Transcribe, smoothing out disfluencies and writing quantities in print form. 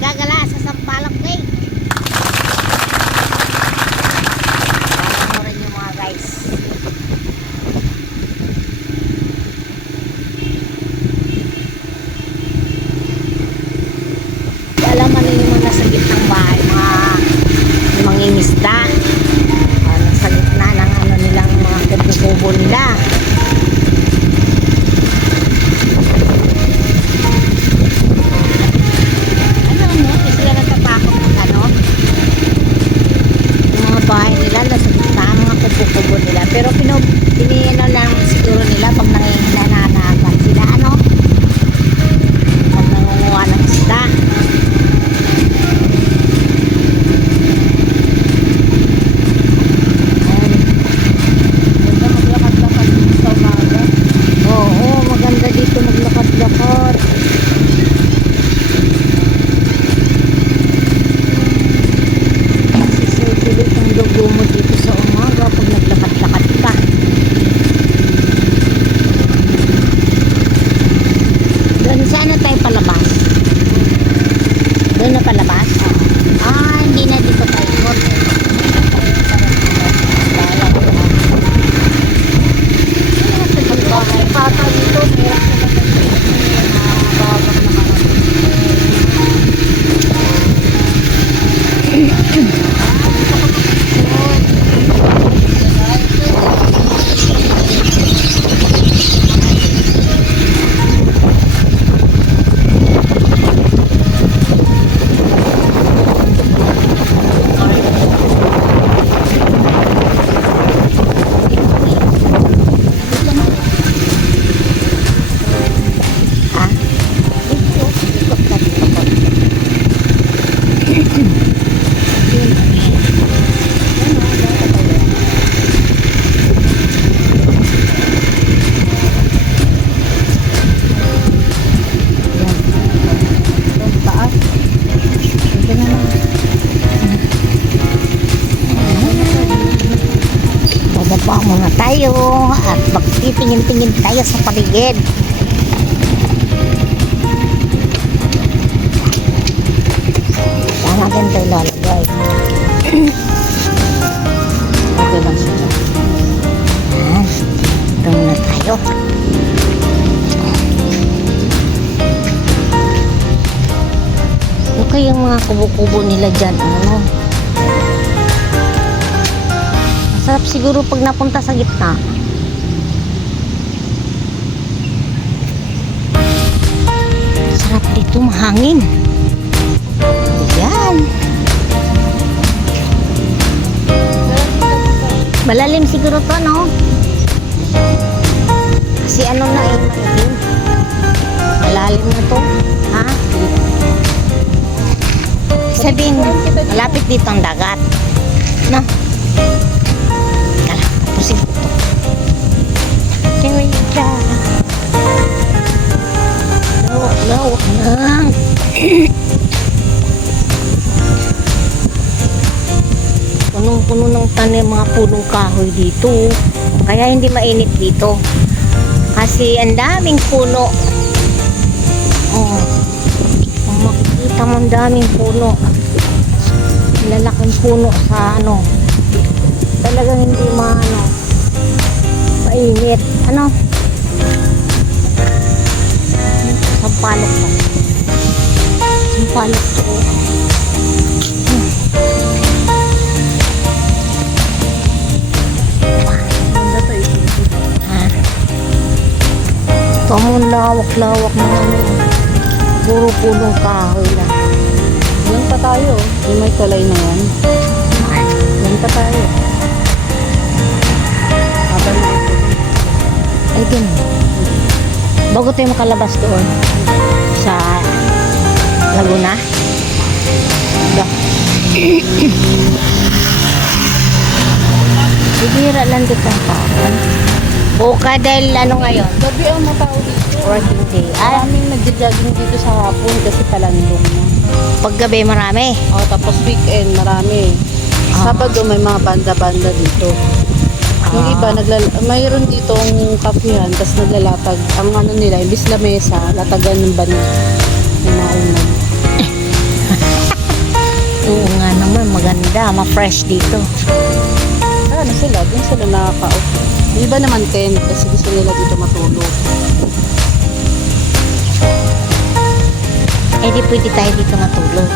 Naggagala sa Sampaloc Lake. Panoorin nyo mga guys. Alam mo na yung mga nasa gitnang bahay, mga mangingisda. Nasa gitna ng ano nilang mga kubo-kubo nila. Bahay nila nasa gitna mga kubo-kubo nila, pero pinino lang siguro nila pag nananagat sila pag nangunguha ng isda. Maglakad-lakad dito sa umaga. Oo, maganda dito maglakad-lakad. Dugo mo dito sa umaga pag naglakad-lakad ka. Doon sana tayo palabas. Doon na palabas? Hindi na dito tayo. Pata dito, bababa muna tayo at magtitingin-tingin tayo sa paligid. Saan natin tayo lalagay? Okay lang siya. Ito muna tayo. Ito yung mga kubo-kubo nila dyan. Masarap siguro pag napunta sa gitna. Sarap dito, mahangin. Yan. Malalim siguro to, no? Kasi ano na malalim na to. Ha? Sabihin, malapit dito ang dagat. No? Pusing ito. Lawak lang. Punong-puno ng tanim, mga punong kahoy dito. Kaya hindi mainit dito. Kasi ang daming puno. Kung makikita mo ang daming puno. Lalaking puno sa talagang hindi mainit. Sampalok pa. Sampalok to. Ito mo lawak-lawak na puro punong kahoy lang. Yan pa tayo. Yung may talay na yan. Yan pa tayo. Ay, ganun. Bago tayo makalabas doon sa Laguna. Bibira lang dito ang kawan. Buka dahil ngayon? Gabi ang matao dito. Working day. Maraming nagja-jogging dito sa hapon kasi palandong na. Paggabi marami. Tapos weekend marami. Sabado may mga banda-banda dito. Yung iba, mayroon ditong kapihan, tapos naglalatag. Ang nila, imbis lamesa, latagan ng bani. Yung mga unag. Oo nga naman, maganda, ma-fresh dito. Ano sila? Doon sila nakaka-off. Yung iba naman tent kasi gusto nila dito matulog. Eh di pwede tayo dito matulog.